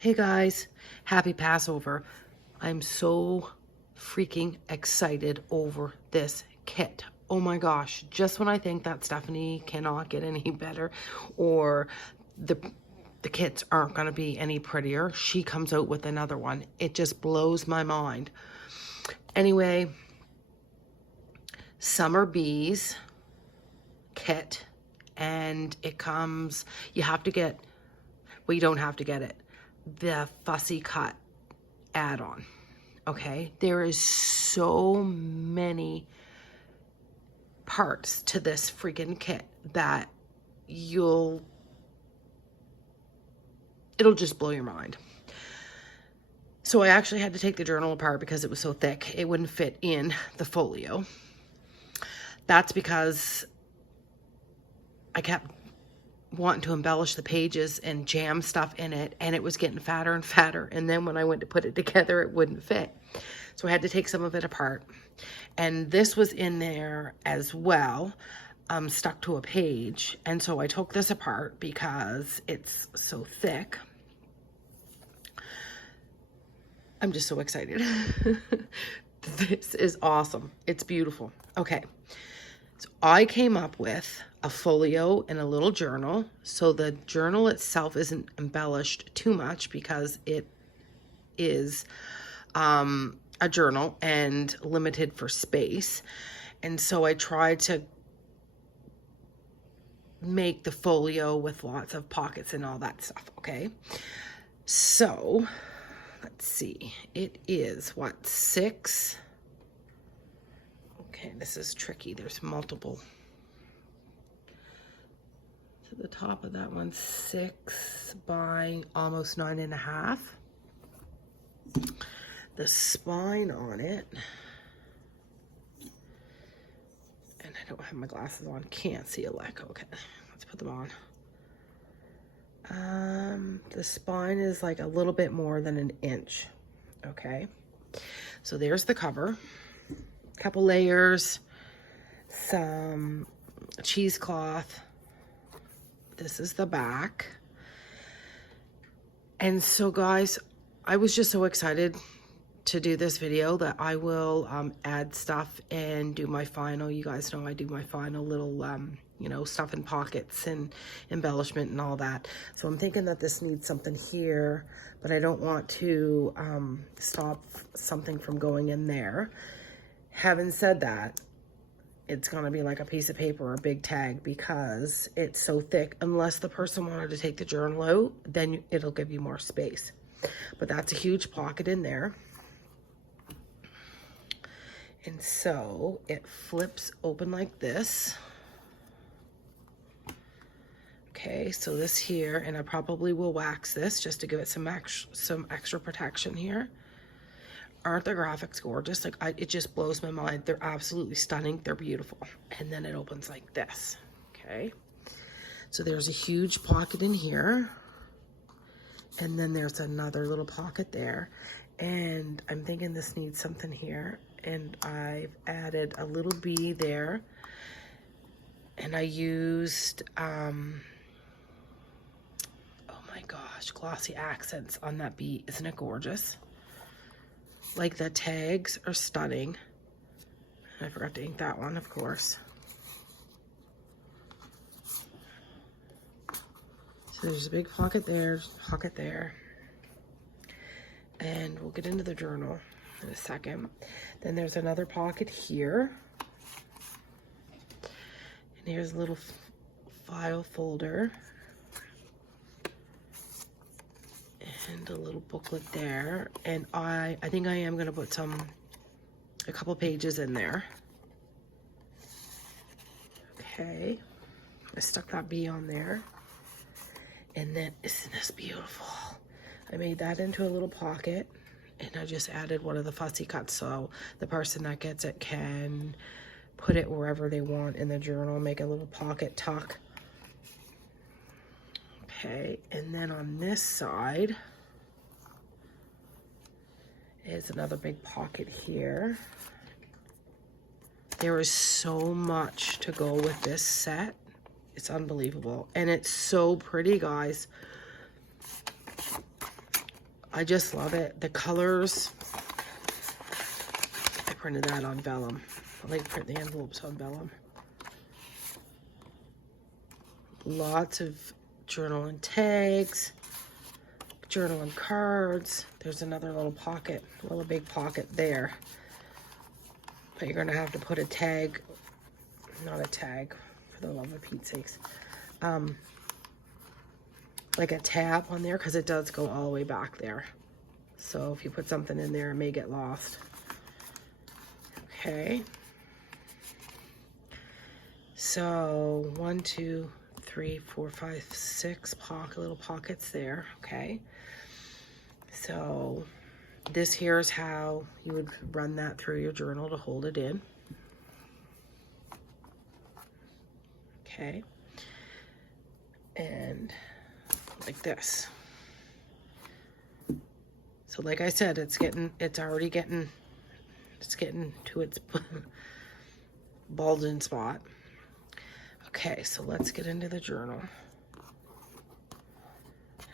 Hey guys, happy Passover. I'm so freaking excited over this kit. Oh my gosh, just when I think that Stephanie cannot get any better or the kits aren't going to be any prettier, she comes out with another one. It just blows my mind. Anyway, Summer Bees kit, and it comes, you have to get, well, you don't have to get it, the Fussy cut add-on. Okay, there is so many parts to this freaking kit that it'll just blow your mind. So I actually had to take the journal apart because it was so thick it wouldn't fit in the folio. That's because I kept wanting to embellish the pages and jam stuff in it, and it was getting fatter and fatter, and then when I went to put it together it wouldn't fit. So I had to take some of it apart, and this was in there as well, stuck to a page. And so I took this apart because it's so thick. I'm just so excited. This is awesome. It's beautiful. Okay, so I came up with a folio and a little journal. So the journal itself isn't embellished too much because it is a journal and limited for space. And so I tried to make the folio with lots of pockets and all that stuff. Okay, so let's see, it is what, 6? Okay, this is tricky, there's multiple. To the top of that one, 6 by almost 9.5. The spine on it, and I don't have my glasses on, can't see a lick. Okay, let's put them on. The spine is like a little bit more than an inch. Okay, so there's the cover, a couple layers, some cheesecloth. This is the back. And so guys, I was just so excited to do this video that I will add stuff and do my final. You guys know I do my final little you know, stuff in pockets and embellishment and all that. So I'm thinking that this needs something here, but I don't want to stop something from going in there. Having said that, it's gonna be like a piece of paper or a big tag because it's so thick. Unless the person wanted to take the journal out, then it'll give you more space. But that's a huge pocket in there. And so it flips open like this. Okay, so this here, and I probably will wax this just to give it some extra protection here. Aren't the graphics gorgeous? Like, it just blows my mind. They're absolutely stunning. They're beautiful. And then it opens like this. Okay, so there's a huge pocket in here, and then there's another little pocket there. And I'm thinking this needs something here, and I've added a little bee there, and I used oh my gosh, glossy accents on that bee. Isn't it gorgeous? Like, the tags are stunning. I forgot to ink that one, of course. So there's a big pocket there, pocket there. And we'll get into the journal in a second. Then there's another pocket here. And here's a little file folder. And a little booklet there. And I think I am gonna put a couple pages in there. Okay, I stuck that bee on there. And then, isn't this beautiful? I made that into a little pocket, and I just added one of the fussy cuts so the person that gets it can put it wherever they want in the journal, make a little pocket tuck. Okay, and then on this side is another big pocket here. There is so much to go with this set. It's unbelievable, and it's so pretty, guys. I just love it. The colors, I printed that on vellum. I like to print the envelopes on vellum. Lots of journal and tags, journal and cards. There's another little pocket, a little big pocket there. But you're gonna have to put a tag, not a tag, for the love of Pete's sakes. Like a tab on there, because it does go all the way back there. So if you put something in there, it may get lost. Okay. So 1, 2, 3, 4, 5, 6 little pockets there. Okay. So this here is how you would run that through your journal to hold it in. Okay. And like this. So like I said, it's getting to its bulging spot. Okay, so let's get into the journal.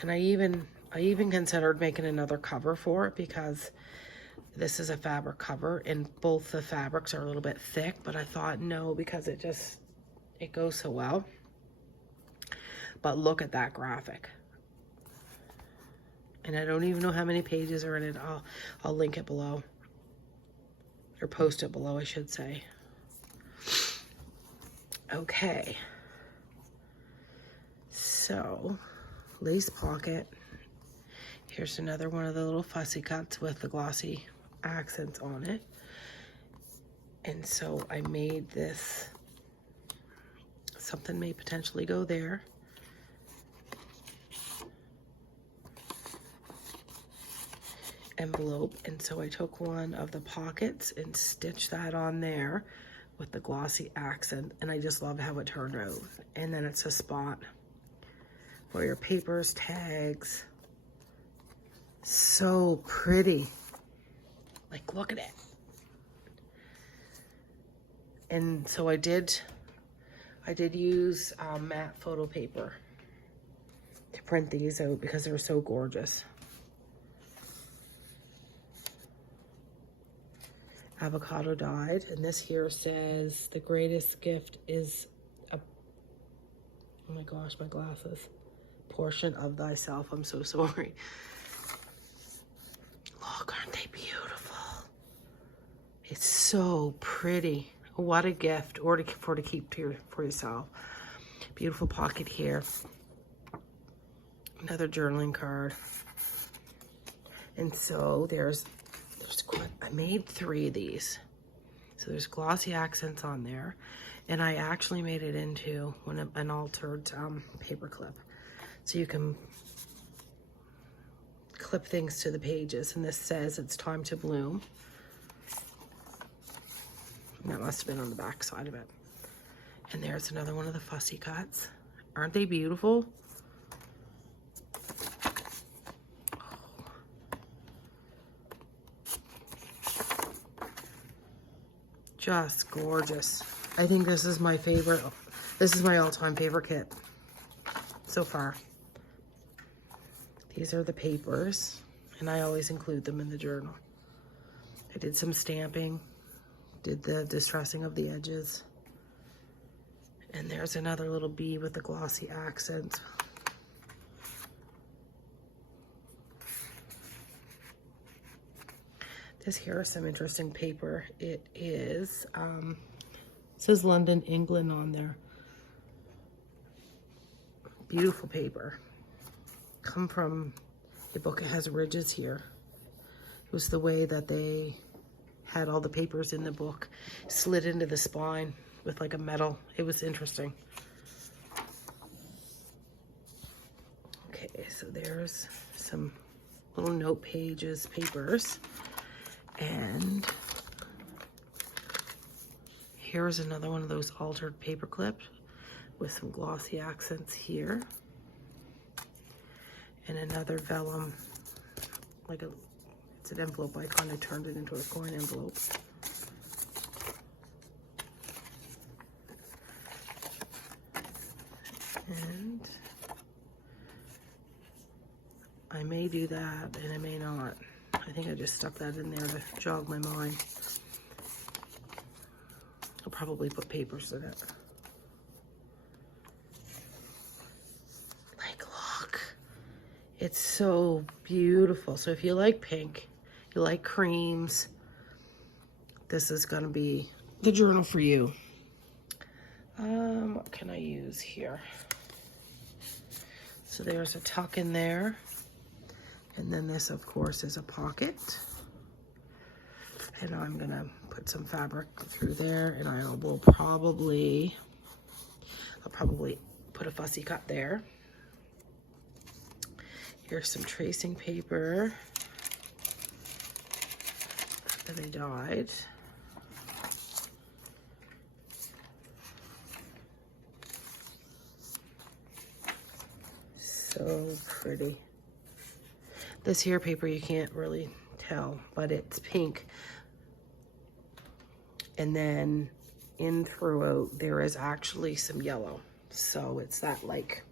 And I even considered making another cover for it, because this is a fabric cover and both the fabrics are a little bit thick, but I thought no, because it goes so well. But look at that graphic. And I don't even know how many pages are in it. I'll link it below. Or post it below, I should say. Okay. So, lace pocket. Here's another one of the little fussy cuts with the glossy accents on it. And so I made this. Something may potentially go there. Envelope, and so I took one of the pockets and stitched that on there with the glossy accent, and I just love how it turned out. And then it's a spot for your papers, tags. So pretty. Like, look at it. And so I did use matte photo paper to print these out because they're so gorgeous. Avocado dyed, and this here says the greatest gift is a, oh my gosh, my glasses, portion of thyself. I'm so sorry. Look, aren't they beautiful? It's so pretty. What a gift, or to keep for yourself. Beautiful pocket here. Another journaling card. And so I made 3 of these. So there's glossy accents on there, and I actually made it into an altered paper clip. So you can clip things to the pages, and this says it's time to bloom. And that must have been on the back side of it. And there's another one of the fussy cuts. Aren't they beautiful? Just gorgeous. I think this is my favorite. This is my all-time favorite kit so far. These are the papers, and I always include them in the journal. I did some stamping, did the distressing of the edges. And there's another little bee with the glossy accents. This here is some interesting paper. It is, says London, England on there. Beautiful paper. Come from the book. It has ridges here. It was the way that they had all the papers in the book slid into the spine with like a metal. It was interesting. Okay, so there's some little note pages, papers. And here's another one of those altered paper clips with some glossy accents here. And another vellum, it's an envelope. I kind of turned it into a coin envelope. And I may do that and I may not. I think I just stuck that in there to jog my mind. I'll probably put papers in it. Like, look. It's so beautiful. So if you like pink, you like creams, this is gonna be the journal for you. What can I use here? So there's a tuck in there. And then this, of course, is a pocket. And I'm gonna put some fabric through there, and I'll probably put a fussy cut there. Here's some tracing paper that I dyed. So pretty. This here paper you can't really tell, but it's pink. And then in throughout there is actually some yellow. So it's that like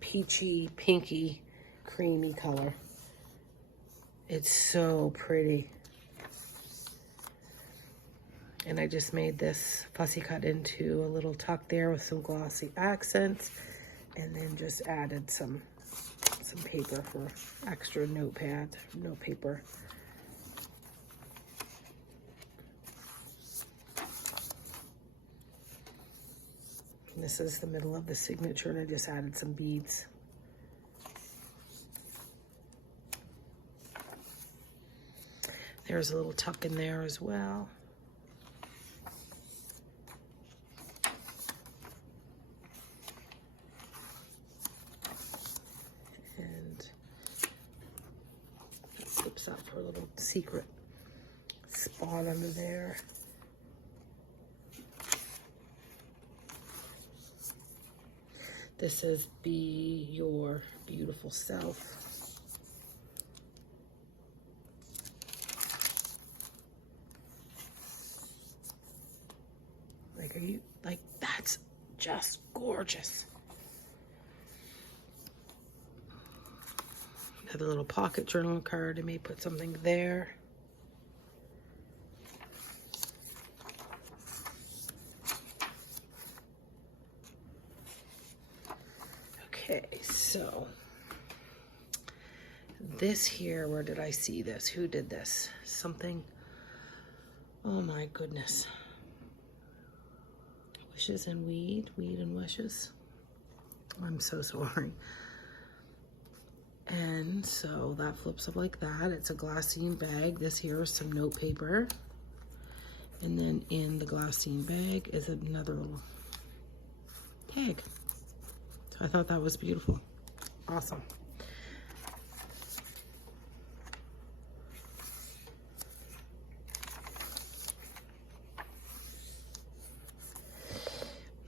peachy, pinky, creamy color. It's so pretty. And I just made this fussy cut into a little tuck there with some glossy accents, and then just added some paper for extra note paper. And this is the middle of the signature, and I just added some beads. There's a little tuck in there as well. And it slips out for a little secret spot under there. This is Be Your Beautiful Self. Like, are you, like, that's just gorgeous. Another little pocket journal card. I may put something there. Okay, so this here, where did I see this? Who did this? Something, oh my goodness. Wishes and Weed and Wishes. I'm so sorry. And so that flips up like that. It's a glassine bag. This here is some note paper. And then in the glassine bag is another little tag. So I thought that was beautiful. Awesome.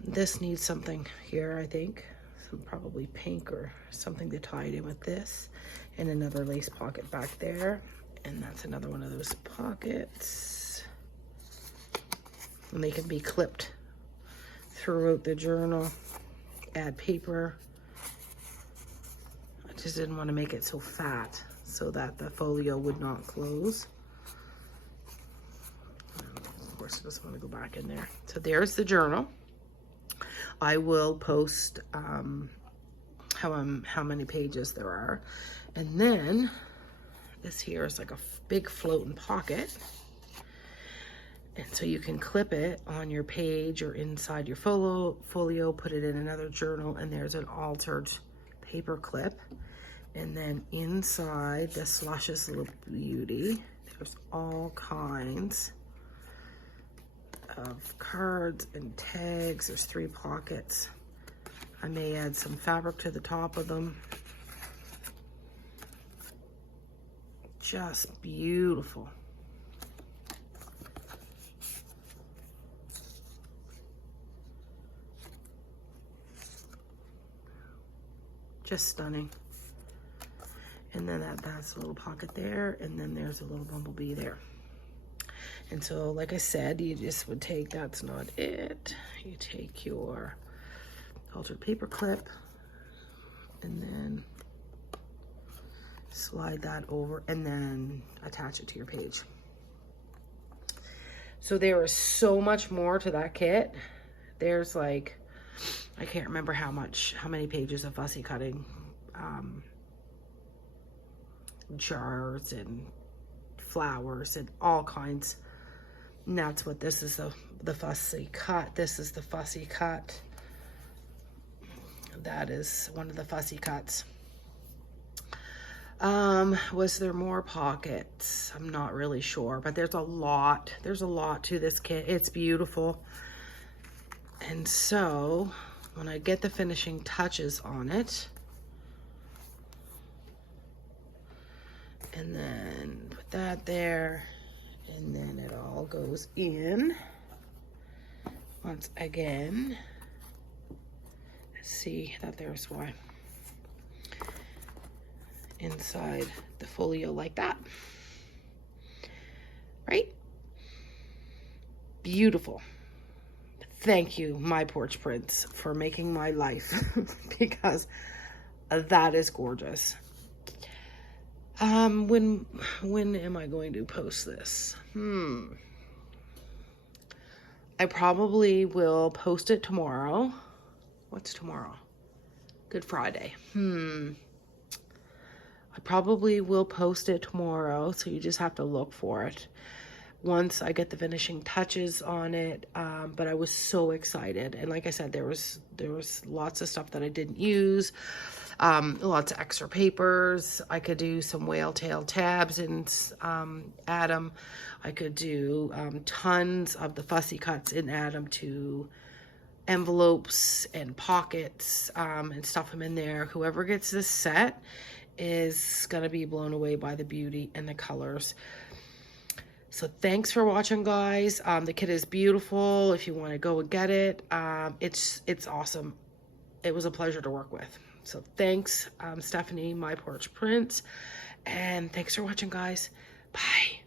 This needs something here, I think. Some probably pink or something to tie it in with this. And another lace pocket back there. And that's another one of those pockets. And they can be clipped throughout the journal. Add paper. I just didn't want to make it so fat so that the folio would not close. And of course, I just want to go back in there. So there's the journal. I will post how many pages there are. And then this here is like a big floating pocket. And so you can clip it on your page or inside your folio, put it in another journal, and there's an altered paper clip. And then inside this luscious little beauty, there's all kinds of cards and tags. There's 3 pockets. I may add some fabric to the top of them. Just beautiful. Just stunning. And then that's a little pocket there, and then there's a little bumblebee there. And so, like I said, you just would take, that's not it. You take your altered paper clip, and then slide that over, and then attach it to your page. So there is so much more to that kit. There's like, I can't remember how many pages of fussy cutting, jars and flowers and all kinds. And that's what this is, the fussy cut. This is the fussy cut. That is one of the fussy cuts. Was there more pockets? I'm not really sure, but there's a lot to this kit. It's beautiful. And so when I get the finishing touches on it, and then put that there, and then it all goes in once again. See that there's why. Inside the folio like that, right? Beautiful. Thank you, My Porch Prints, for making my life because that is gorgeous. When am I going to post this? I probably will post it tomorrow. What's tomorrow? Good Friday. I probably will post it tomorrow, so you just have to look for it once I get the finishing touches on it. But I was so excited, and like I said, there was lots of stuff that I didn't use, lots of extra papers. I could do some whale tail tabs and add them. I could do tons of the fussy cuts and add them to envelopes and pockets, and stuff them in there. Whoever gets this set is gonna be blown away by the beauty and the colors. So thanks for watching, guys. The kit is beautiful. If you want to go and get it, it's awesome. It was a pleasure to work with. So thanks, Stephanie, My Porch Prints, and thanks for watching, guys. Bye.